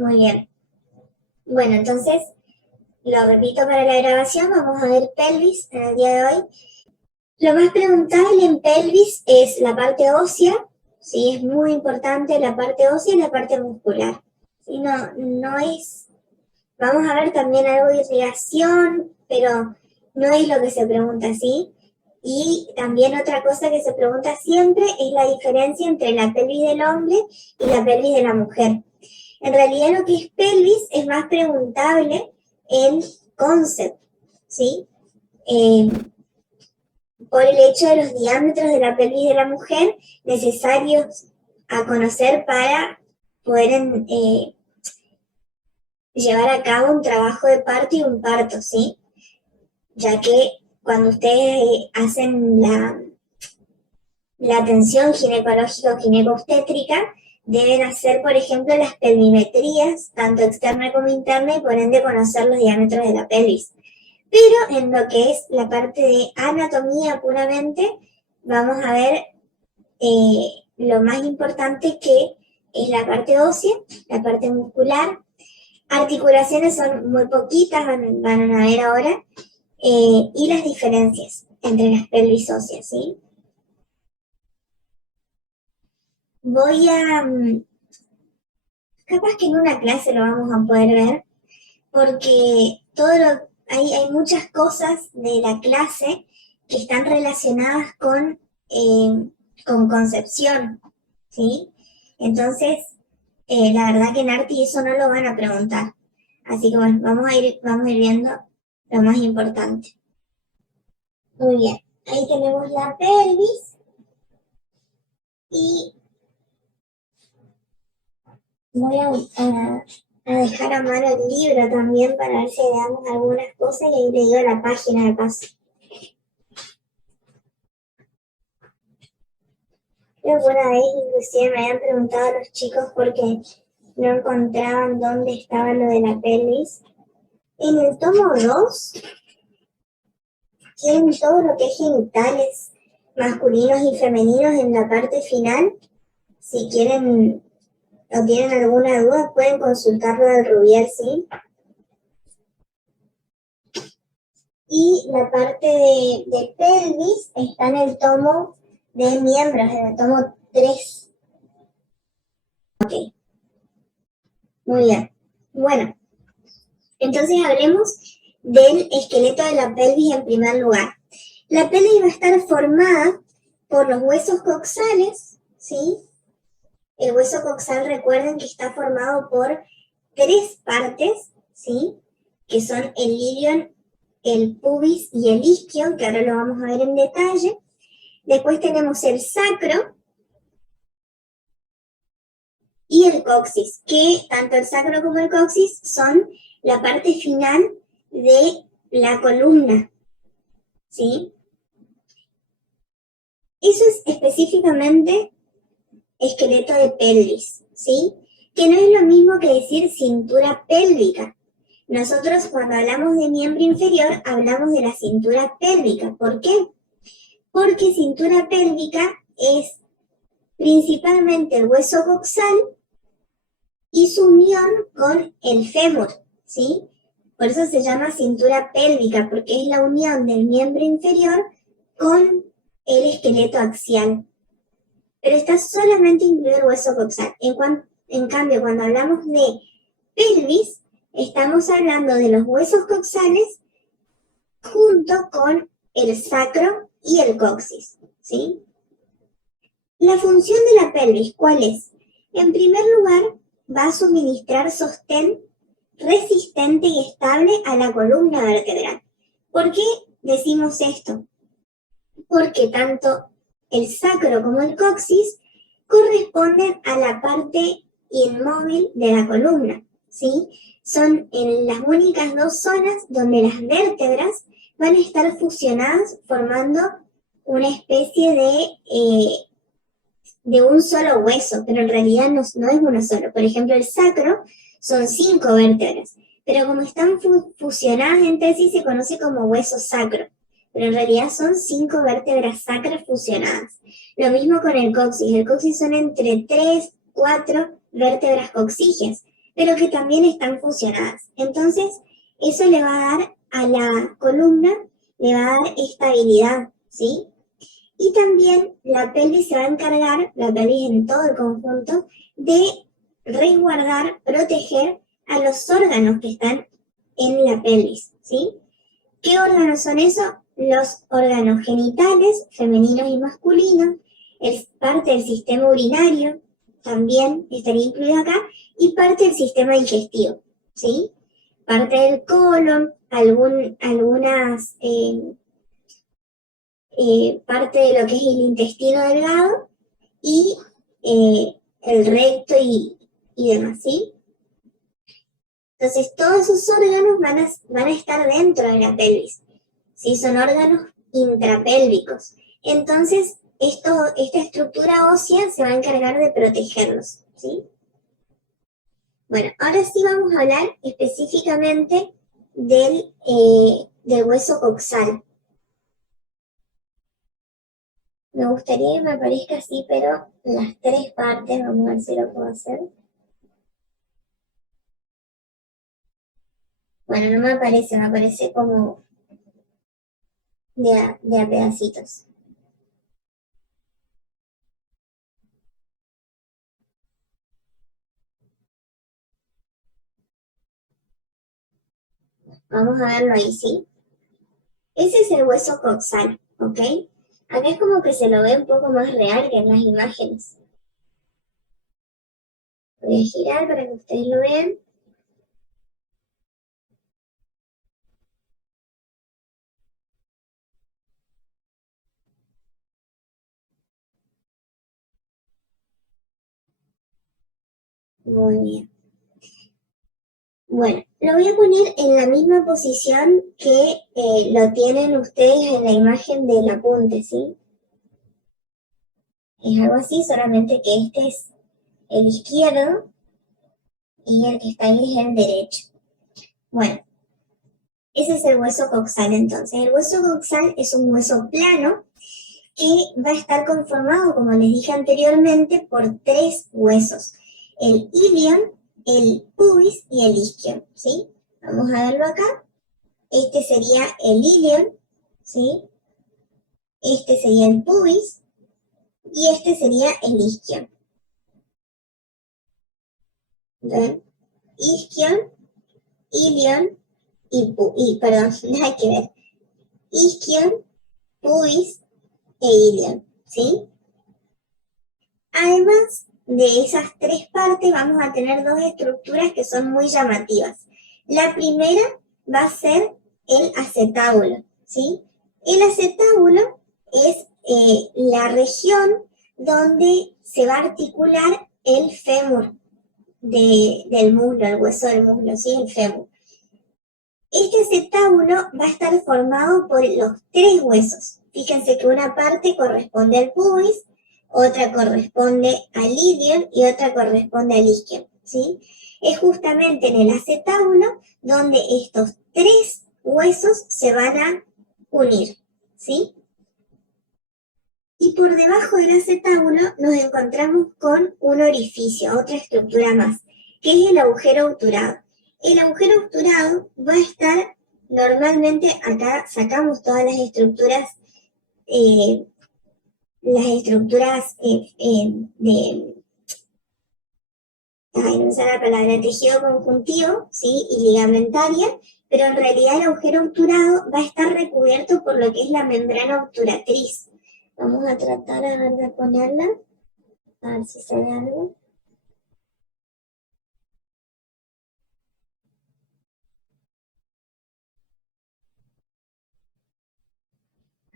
Muy bien. Bueno, entonces, lo repito para la grabación, vamos a ver pelvis en el día de hoy. Lo más preguntable en pelvis es la parte ósea, sí, es muy importante la parte ósea y la parte muscular. ¿Sí? No es, vamos a ver también algo de irrigación, pero no es lo que se pregunta, ¿sí? Y también otra cosa que se pregunta siempre es la diferencia entre la pelvis del hombre y la pelvis de la mujer. En realidad lo que es pelvis es más preguntable en concept, ¿sí? Por el hecho de los diámetros de la pelvis de la mujer necesarios a conocer para poder llevar a cabo un trabajo de parto y un parto, ¿sí? Ya que cuando ustedes hacen la atención ginecológica o ginecobstétrica, deben hacer, por ejemplo, las pelvimetrías, tanto externa como interna, y por ende conocer los diámetros de la pelvis. Pero en lo que es la parte de anatomía puramente, vamos a ver lo más importante que es la parte ósea, la parte muscular. Articulaciones son muy poquitas, van a ver ahora, y las diferencias entre las pelvis óseas, ¿sí? Voy a, capaz que en una clase lo vamos a poder ver, porque hay muchas cosas de la clase que están relacionadas con concepción, ¿sí? Entonces, la verdad que en Arti eso no lo van a preguntar. Así que bueno, vamos a ir viendo lo más importante. Muy bien, ahí tenemos la pelvis y voy a dejar a mano el libro también para ver si veamos algunas cosas y ahí le digo la página de paso. Creo que una vez inclusive me habían preguntado a los chicos porque no encontraban dónde estaba lo de la pelvis. En el tomo 2 tienen todo lo que es genitales masculinos y femeninos en la parte final. Si quieren o tienen alguna duda, pueden consultarlo al Rubier, ¿sí? Y la parte de pelvis está en el tomo de miembros, en el tomo 3. Ok, muy bien. Bueno, entonces hablemos del esqueleto de la pelvis en primer lugar. La pelvis va a estar formada por los huesos coxales, ¿sí? El hueso coxal, recuerden que está formado por 3 partes, ¿sí? Que son el ilion, el pubis y el isquion, que ahora lo vamos a ver en detalle. Después tenemos el sacro y el coxis, que tanto el sacro como el coxis son la parte final de la columna, ¿sí? Eso es específicamente esqueleto de pelvis, ¿sí? Que no es lo mismo que decir cintura pélvica. Nosotros cuando hablamos de miembro inferior hablamos de la cintura pélvica. ¿Por qué? Porque cintura pélvica es principalmente el hueso coxal y su unión con el fémur, ¿sí? Por eso se llama cintura pélvica, porque es la unión del miembro inferior con el esqueleto axial. Pero está solamente incluido el hueso coxal. En cambio, cuando hablamos de pelvis, estamos hablando de los huesos coxales junto con el sacro y el coxis, ¿sí? La función de la pelvis, ¿cuál es? En primer lugar, va a suministrar sostén resistente y estable a la columna vertebral. ¿Por qué decimos esto? Porque tanto el sacro como el coxis corresponden a la parte inmóvil de la columna, ¿sí? Son en las únicas 2 zonas donde las vértebras van a estar fusionadas formando una especie de un solo hueso, pero en realidad no es uno solo. Por ejemplo, el sacro son 5 vértebras, pero como están fusionadas entre sí se conoce como hueso sacro, pero en realidad son 5 vértebras sacras fusionadas. Lo mismo con el coxis son entre 3, 4 vértebras coxígeas, pero que también están fusionadas. Entonces, eso le va a dar a la columna, le va a dar estabilidad, ¿sí? Y también la pelvis se va a encargar, la pelvis en todo el conjunto, de resguardar, proteger a los órganos que están en la pelvis, ¿sí? ¿Qué órganos son esos? Los órganos genitales, femeninos y masculinos, parte del sistema urinario, también estaría incluido acá, y parte del sistema digestivo, ¿sí? Parte del colon, algunas parte de lo que es el intestino delgado y el recto y demás, ¿sí? Entonces, todos esos órganos van a estar dentro de la pelvis, ¿sí? Son órganos intrapélvicos. Entonces, esta estructura ósea se va a encargar de protegerlos, ¿sí? Bueno, ahora sí vamos a hablar específicamente del hueso coxal. Me gustaría que me aparezca así, pero las tres partes, vamos a ver si lo puedo hacer. Bueno, no me aparece como de a pedacitos. Vamos a verlo ahí, ¿sí? Ese es el hueso coxal, ¿ok? Acá es como que se lo ve un poco más real que en las imágenes. Voy a girar para que ustedes lo vean. Muy bien. Bueno, lo voy a poner en la misma posición que lo tienen ustedes en la imagen del apunte, ¿sí? Es algo así, solamente que este es el izquierdo y el que está ahí es el derecho. Bueno, ese es el hueso coxal entonces. El hueso coxal es un hueso plano que va a estar conformado, como les dije anteriormente, por tres huesos. El ilion, el pubis y el isquion, ¿sí? Vamos a verlo acá. Este sería el ilion, ¿sí? Este sería el pubis y este sería el isquion. ¿Ven? Isquion, ilion perdón, nada que ver. Isquion, pubis e ilion, ¿sí? Además de esas tres partes, vamos a tener dos estructuras que son muy llamativas. La primera va a ser el acetábulo, ¿sí? El acetábulo es la región donde se va a articular el fémur del muslo, el hueso del muslo, ¿sí? El fémur. Este acetábulo va a estar formado por los tres huesos. Fíjense que una parte corresponde al pubis, otra corresponde al ilion y otra corresponde al isquion, ¿sí? Es justamente en el acetábulo donde estos tres huesos se van a unir, ¿sí? Y por debajo del acetábulo nos encontramos con un orificio, otra estructura más, que es el agujero obturado. El agujero obturado va a estar normalmente, acá sacamos todas eh, las estructuras ay, no me sale la palabra, tejido conjuntivo, ¿sí? Y ligamentaria, pero en realidad el agujero obturado va a estar recubierto por lo que es la membrana obturatriz. Vamos a tratar a ver de ponerla, a ver si se ve algo.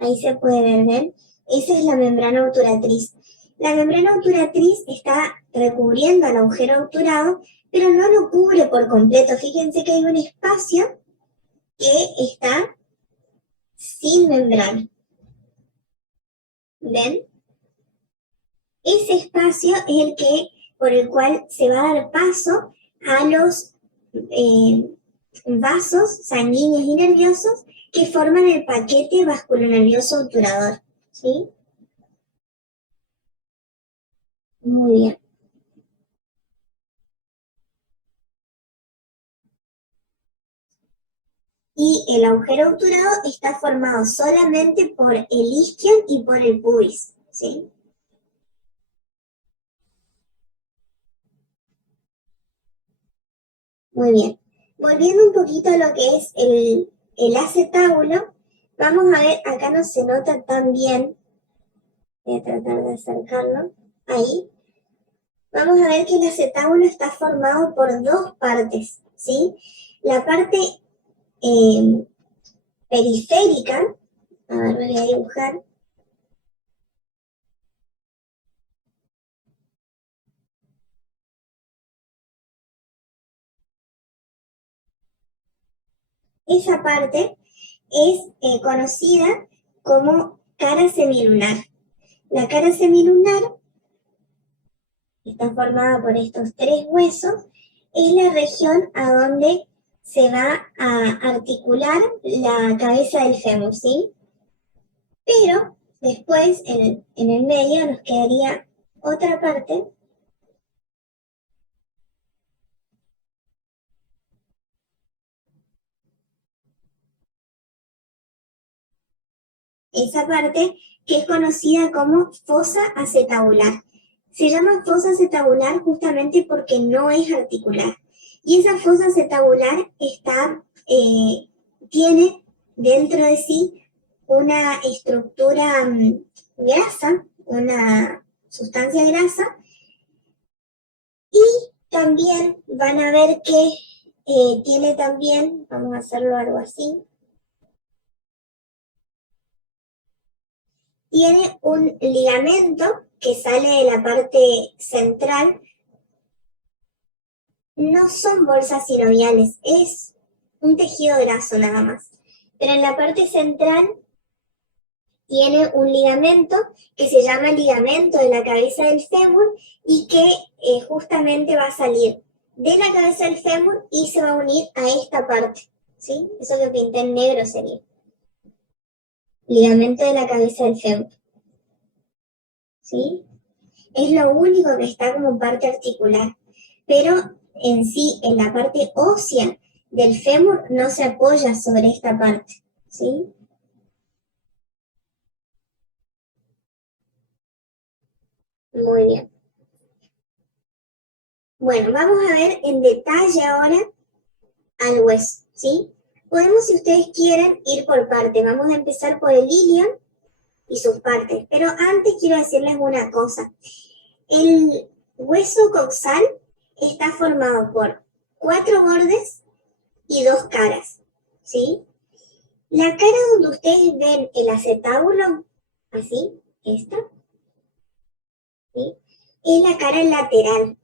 Ahí se puede ver, ¿ven? Esa es la membrana obturatriz. La membrana obturatriz está recubriendo al agujero obturado, pero no lo cubre por completo. Fíjense que hay un espacio que está sin membrana. ¿Ven? Ese espacio es por el cual se va a dar paso a los eh, vasos sanguíneos y nerviosos que forman el paquete vasculonervioso obturador, ¿sí? Muy bien. Y el agujero obturado está formado solamente por el isquion y por el pubis, ¿sí? Muy bien. Volviendo un poquito a lo que es el acetábulo, vamos a ver, acá no se nota tan bien, voy a tratar de acercarlo, ahí. Vamos a ver que el acetábulo está formado por dos partes, ¿sí? La parte eh, periférica, a ver, voy a dibujar, esa parte es conocida como cara semilunar. La cara semilunar está formada por estos tres huesos, es la región a donde se va a articular la cabeza del fémur, ¿sí? Pero después, en el medio, nos quedaría otra parte. Esa parte que es conocida como fosa acetabular. Se llama fosa acetabular justamente porque no es articular. Y esa fosa acetabular tiene dentro de sí una estructura grasa, una sustancia grasa, y también van a ver que tiene también, vamos a hacerlo algo así, tiene un ligamento que sale de la parte central. No son bolsas sinoviales, es un tejido graso nada más. Pero en la parte central tiene un ligamento que se llama ligamento de la cabeza del fémur y que justamente va a salir de la cabeza del fémur y se va a unir a esta parte, ¿sí? Eso que pinté en negro sería. Ligamento de la cabeza del fémur, ¿sí? Es lo único que está como parte articular, pero en sí, en la parte ósea del fémur no se apoya sobre esta parte, ¿sí? Muy bien. Bueno, vamos a ver en detalle ahora al hueso, ¿sí? Podemos, si ustedes quieren, ir por parte. Vamos a empezar por el ilion y sus partes, pero antes quiero decirles una cosa. El hueso coxal está formado por cuatro bordes y dos caras, ¿sí? La cara donde ustedes ven el acetábulo, así, esta, ¿sí? Es la cara lateral,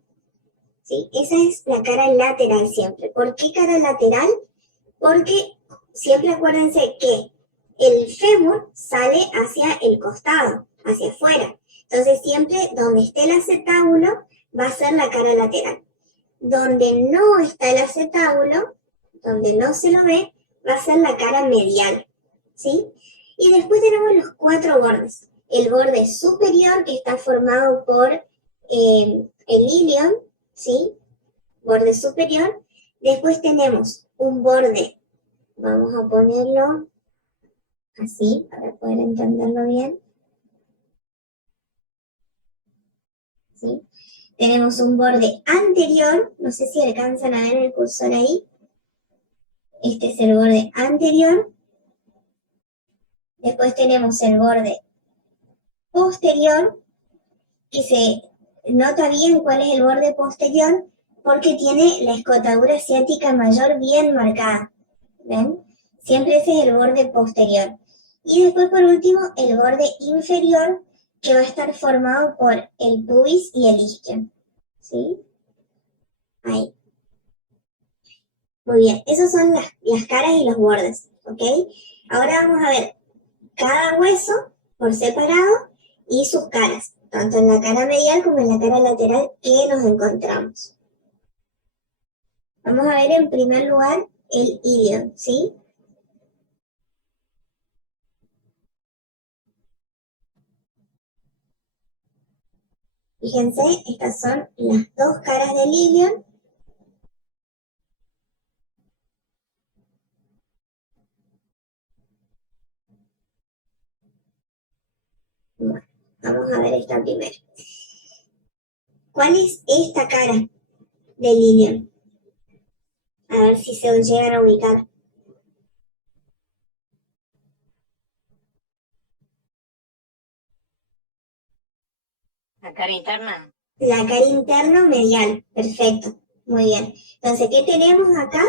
¿sí? Esa es la cara lateral siempre. ¿Por qué cara lateral? Porque siempre acuérdense que el fémur sale hacia el costado, hacia afuera. Entonces siempre donde esté el acetábulo va a ser la cara lateral. Donde no está el acetábulo, donde no se lo ve, va a ser la cara medial, ¿sí? Y después tenemos los cuatro bordes. El borde superior que está formado por el ilion, ¿sí? Borde superior. Después tenemos un borde, vamos a ponerlo así para poder entenderlo bien, ¿sí? Tenemos un borde anterior, no sé si alcanzan a ver el cursor ahí. Este es el borde anterior. Después tenemos el borde posterior, que se nota bien cuál es el borde posterior, porque tiene la escotadura asiática mayor bien marcada. ¿Ven? Siempre ese es el borde posterior. Y después, por último, el borde inferior, que va a estar formado por el pubis y el isquion. ¿Sí? Ahí. Muy bien. Esas son las caras y los bordes. ¿Ok? Ahora vamos a ver cada hueso por separado y sus caras, tanto en la cara medial como en la cara lateral que nos encontramos. Vamos a ver en primer lugar el ilion, ¿sí? Fíjense, estas son las dos caras del ilion. Vamos a ver esta primero. ¿Cuál es esta cara de Lilian? A ver si se llegan a ubicar. La cara interna. La cara interno-medial, perfecto, muy bien. Entonces, ¿qué tenemos acá?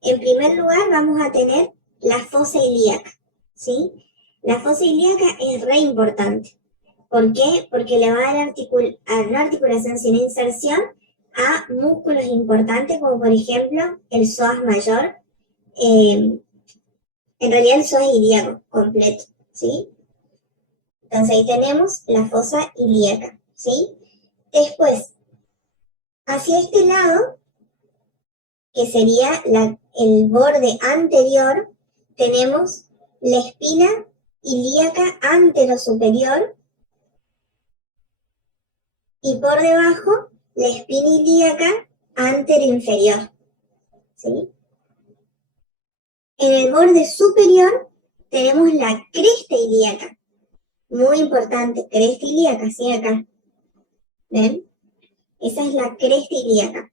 En primer lugar vamos a tener la fosa ilíaca, ¿sí? La fosa ilíaca es re importante. ¿Por qué? Porque le va a dar no articulación, sino inserción a músculos importantes como por ejemplo el psoas mayor, en realidad el psoas ilíaco completo, ¿sí? Entonces ahí tenemos la fosa ilíaca, ¿sí? Después, hacia este lado, que sería el borde anterior, tenemos la espina ilíaca anterosuperior y por debajo la espina ilíaca anteroinferior, ¿sí? En el borde superior tenemos la cresta ilíaca, muy importante, cresta ilíaca, ¿sí? Acá, ¿ven? Esa es la cresta ilíaca,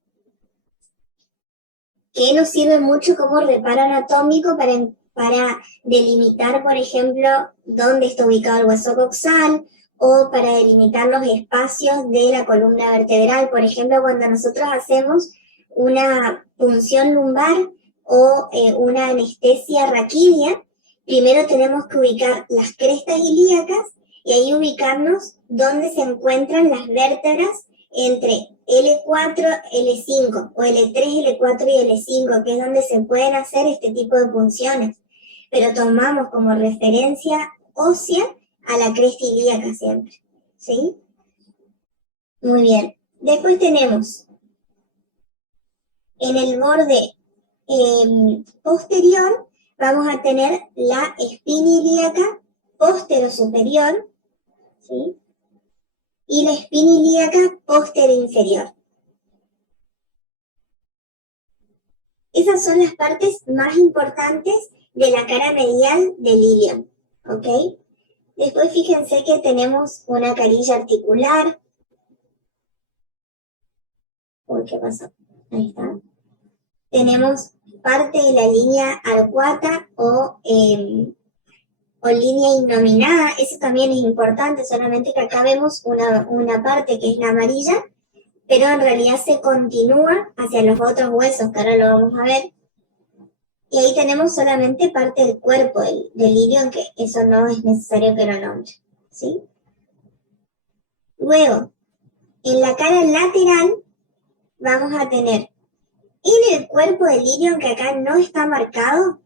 que nos sirve mucho como reparo anatómico para delimitar, por ejemplo, dónde está ubicado el hueso coxal o para delimitar los espacios de la columna vertebral. Por ejemplo, cuando nosotros hacemos una punción lumbar o una anestesia raquídea, primero tenemos que ubicar las crestas ilíacas y ahí ubicarnos dónde se encuentran las vértebras entre L4, L5 o L3, L4 y L5, que es donde se pueden hacer este tipo de punciones. Pero tomamos como referencia ósea a la cresta ilíaca siempre, ¿sí? Muy bien. Después tenemos en el borde posterior, vamos a tener la espina ilíaca posterior-superior, ¿sí? Y la espina ilíaca posterior-inferior. Esas son las partes más importantes de la cara medial del ilion, ¿ok? Después fíjense que tenemos una carilla articular. Uy, ¿qué pasó? Ahí está. Tenemos parte de la línea arcuata o línea innominada. Eso también es importante, solamente que acá vemos una parte que es la amarilla, pero en realidad se continúa hacia los otros huesos, que ahora lo vamos a ver. Y ahí tenemos solamente parte del cuerpo del ilion, que eso no es necesario que lo nombre, ¿sí? Luego, en la cara lateral vamos a tener en el cuerpo del ilion, que acá no está marcado,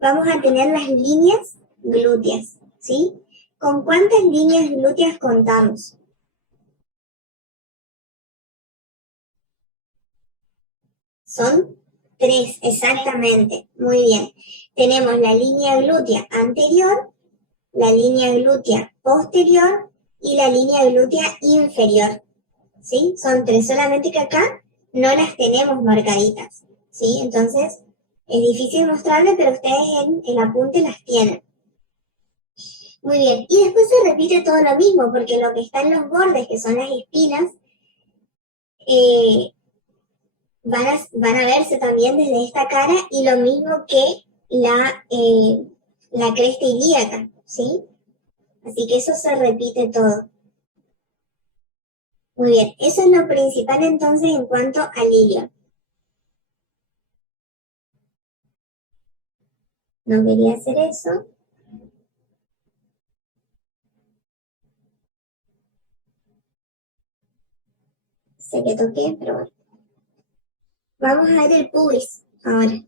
vamos a tener las líneas glúteas, ¿sí? ¿Con cuántas líneas glúteas contamos? Son 3, exactamente. Muy bien. Tenemos la línea glútea anterior, la línea glútea posterior y la línea glútea inferior, ¿sí? Son 3, solamente que acá no las tenemos marcaditas, ¿sí? Entonces, es difícil mostrarle, pero ustedes en el apunte las tienen. Muy bien, y después se repite todo lo mismo, porque lo que está en los bordes, que son las espinas, van a verse también desde esta cara, y lo mismo que la cresta ilíaca, ¿sí? Así que eso se repite todo. Muy bien, eso es lo principal entonces en cuanto al ilion. No quería hacer eso. Sé que toqué, pero bueno. Vamos a ver el pubis ahora.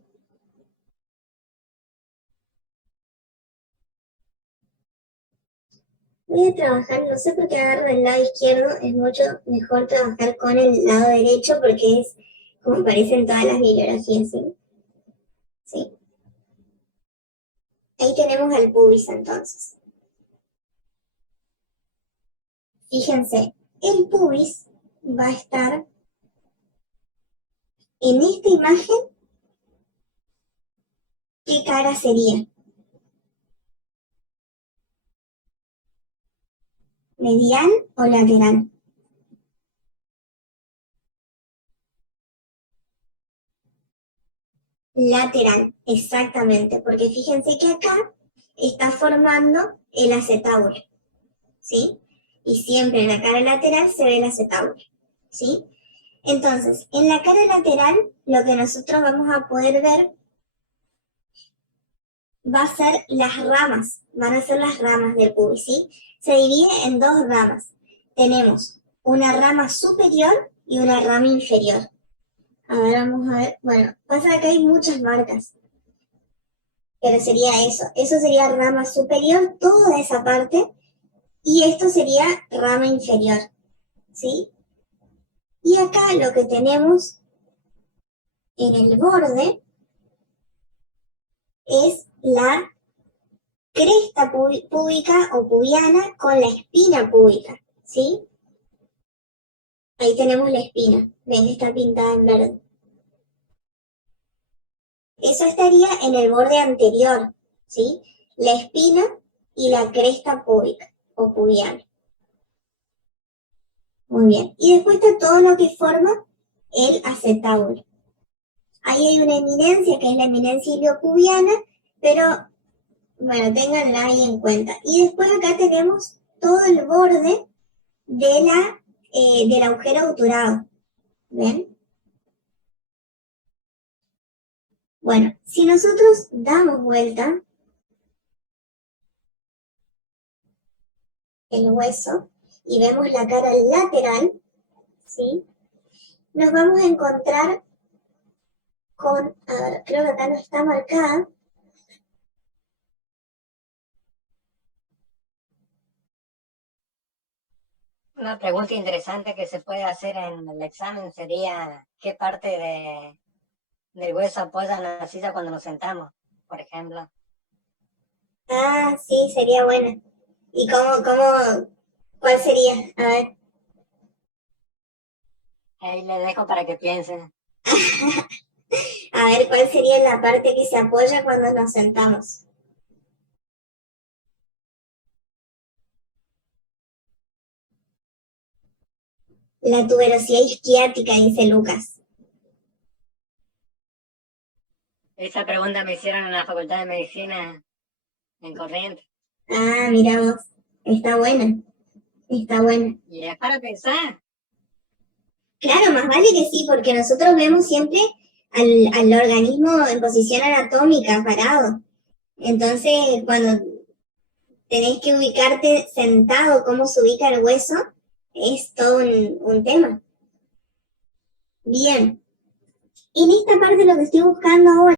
Voy a trabajar, no sé por qué agarro el lado izquierdo, es mucho mejor trabajar con el lado derecho porque es como aparecen todas las bibliografías, ¿sí? Sí. Ahí tenemos al pubis entonces. Fíjense, el pubis va a estar en esta imagen. ¿Qué cara sería? ¿Medial o lateral? Lateral, exactamente, porque fíjense que acá está formando el acetauro, ¿sí? Y siempre en la cara lateral se ve el acetauro, ¿sí? Entonces, en la cara lateral, lo que nosotros vamos a poder ver va a ser las ramas, van a ser las ramas del pubis, ¿sí? Se divide en dos ramas. Tenemos una rama superior y una rama inferior. A ver, vamos a ver. Bueno, pasa que hay muchas marcas, pero sería eso. Eso sería rama superior, toda esa parte, y esto sería rama inferior, ¿sí? Y acá lo que tenemos en el borde es la cresta púbica o pubiana con la espina púbica, ¿sí? Ahí tenemos la espina, ven que está pintada en verde. Eso estaría en el borde anterior, ¿sí? La espina y la cresta púbica o pubiana. Muy bien. Y después está todo lo que forma el acetábulo. Ahí hay una eminencia que es la eminencia iliopubiana, pero bueno, ténganla ahí en cuenta. Y después acá tenemos todo el borde del agujero obturado. ¿Ven? Bueno, si nosotros damos vuelta el hueso y vemos la cara lateral, ¿sí? Nos vamos a encontrar con, a ver, creo que acá no está marcada, Una pregunta interesante que se puede hacer en el examen sería ¿qué parte del hueso apoya en la silla cuando nos sentamos, por ejemplo? ah, sí, sería buena. ¿Y cuál sería? A ver, Ahí le dejo para que piensen. a ver, ¿cuál sería la parte que se apoya cuando nos sentamos? La tuberosidad isquiática, dice Lucas. Esa pregunta me hicieron en la Facultad de Medicina en Corrientes. Ah, mira vos, está buena, está buena. Y es para pensar. Claro, más vale que sí, porque nosotros vemos siempre al organismo en posición anatómica, parado. Entonces, cuando tenés que ubicarte sentado, cómo se ubica el hueso, es todo un tema. Bien, en esta parte lo que estoy buscando ahora